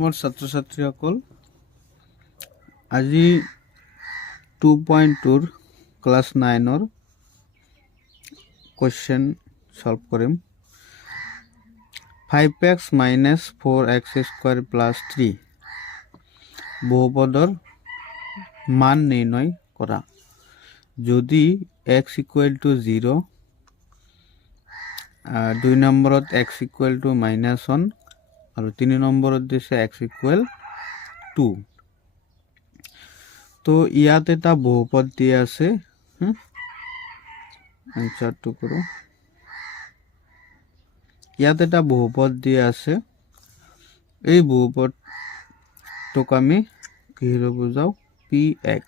মোৰ ছাত্ৰ ছাত্ৰীসকল আজি 2.2 ক্লাছ 9 কোয়েশ্চন সলভ কৰিম 5x - 4x স্কয়াৰ + 3 বহুপদৰ মান নিৰ্ণয় কৰা যদি x = 0 2 নম্বৰত x = -1 আৰু 3 নম্বৰত দিছে x = 2 তো ইয়াত এটা বহুপদ দিয়া আছে আনসারটো করো ইয়াত এটা বহুপদ দিয়া আছে এই বহুপদটোক আমি কিহৰে বুজাও px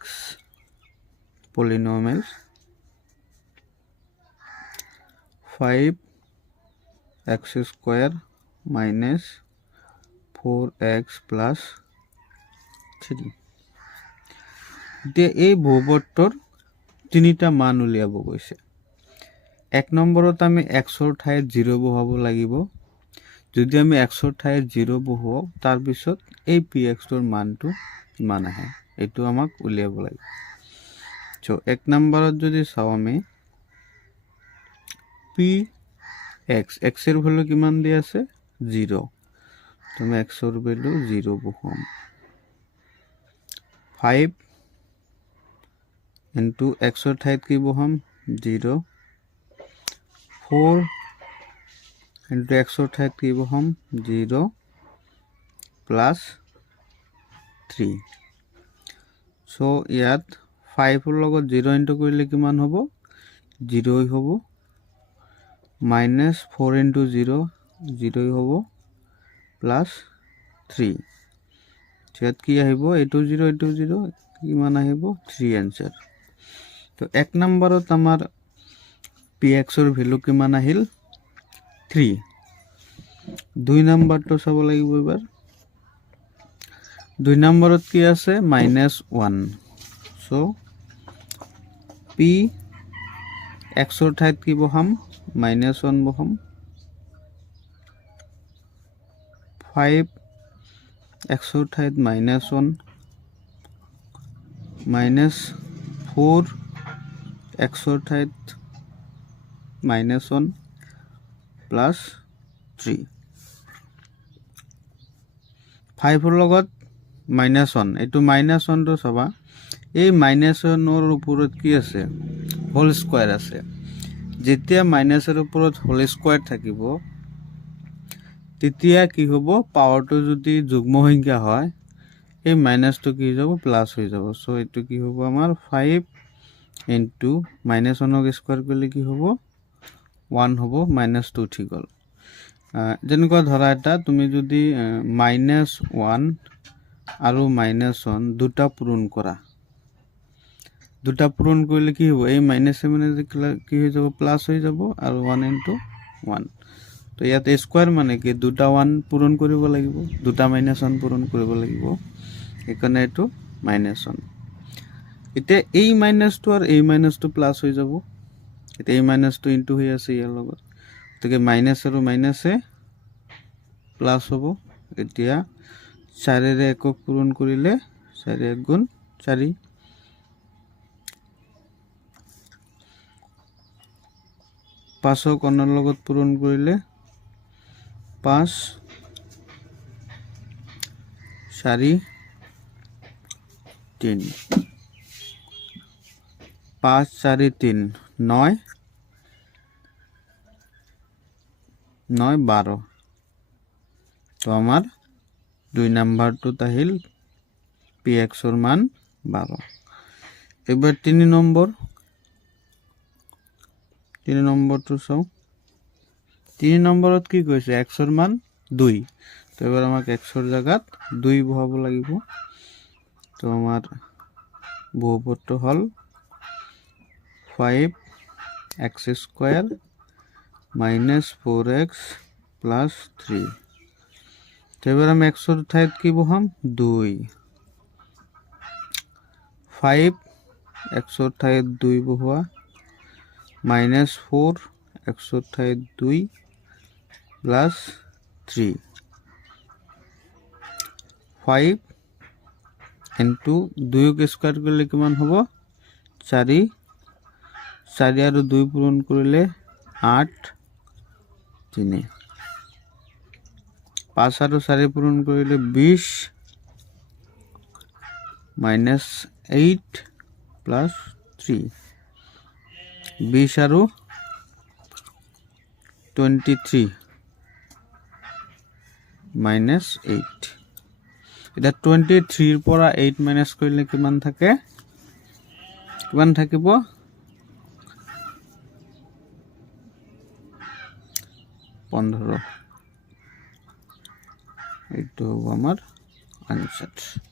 polynomials 5x square minus 4x plus 3 এই বহুপদটোৰ তিনিটা মান উলিয়াব গৈছে এক নম্বৰত আমি x ৰ ঠাইত 0 বহাব লাগিব যদি আমি x ৰ ঠাইত 0 বহাও তাৰ পিছত এই px ৰ মানটো কিমান আহে এটো আমাক উলিয়াব লাগিব সো এক নম্বৰত যদি চাও আমি px x এর ভ্যালু কিমান দি আছে 0 তুমি x এর ভ্যালু 0 বহাম 5 into x এর ঠাইত কি বহাম 0 4 into x এর ঠাইত কি বহাম 0 plus 3 so ইয়াত 5 এর লগত 0 into কৰিলে কিমান হ'ব 0 হ'ব minus 4 into 0 0 হ'ব plus 3 ইয়াত কি আহিব এটো 0 কিমান আহিব 3 आंसर তো এক নম্বৰত আমাৰ px ৰ ভ্যালু কিমান আহিল 3 দুই নম্বৰটো চাব লাগিব এবাৰ দুই নম্বৰত কি আছে -1 সো p x ৰ ঠাইত কি বহাম -1 বহাম 5 x ৰ ঠাইত -1 -4 x ৰ ঠাইত -1 plus 3 5 ৰ লগত -1 এটো -1 টো সবা এই -1 ৰ ওপৰত কি আছে হোল স্কয়াৰ আছে যেতিয়া মাইনাস এৰ ওপৰত হোল স্কয়ার থাকিব তেতিয়া কি হ'ব পাওয়ারটো যদি যুগ্ম সংখ্যা হয় এই মাইনাসটো কি হৈ যাব প্লাস হৈ যাব সো এটো কি হ'ব আমাৰ 5 into -1 ক স্কয়াৰ কৰিলে কি হ'ব 1 হ'ব -2 ঠিক গল যেনেকুৱা ধৰা এটা তুমি যদি -1 আৰু -1 দুটা পূৰণ কৰা দুটা পূৰণ কৰিলে কি হ'ব এই মাইনাস কি হৈ যাব প্লাস হৈ যাব আৰু 1 into 1 তো ইয়াত স্কয়াৰ মানে কি দুটা 1 পূৰণ কৰিব লাগিব দুটা -1 পূৰণ কৰিব লাগিব এখানে এটো -1 এতিয়া এই মাইনাসটো আৰু এই মাইনাসটো প্লাস হৈ যাব এতিয়া এই মাইনাসটো ইনটু হৈ আছে ইয়াৰ লগত তকে মাইনাস আৰু মাইনাসে প্লাস হ'ব এতিয়া 4 ৰে একক পূৰণ কৰিলে 4 1 গুণ 4 5 কণৰ লগত পূৰণ কৰিলে 5 4 3 5 4 3 9 9 12 তো আমার 2 নম্বরটো আহিল px এর মান 12 এবার 3 নম্বরটো চাও 3 নম্বরত কি কৈছে x এর মান 2 তো এবার আমাক x এর জায়গাত 2 বহাব লাগিব তো আমার বহুপদটো হল 5x square minus 4x plus 3 তো এবার আমি x এর ঠাইত কি বহাম 2 5 x এর ঠাইত 2 বহোৱা -4 x এর ঠাইত 2 plus 3 5 ইনটু 2 স্কয়ার করলে কিমান হ'ব 4 4 আৰু 2 পূৰণ কৰিলে 8 3 5 আৰু 4 পূৰণ কৰিলে 20 minus 8 plus 3 20 আৰু 23 minus 8 এটা 23 ৰ পৰা 8 minus কৰিলে কিমান থাকে কিমান থাকিব 15 এইটো হ'ব আমাৰ আনসাৰ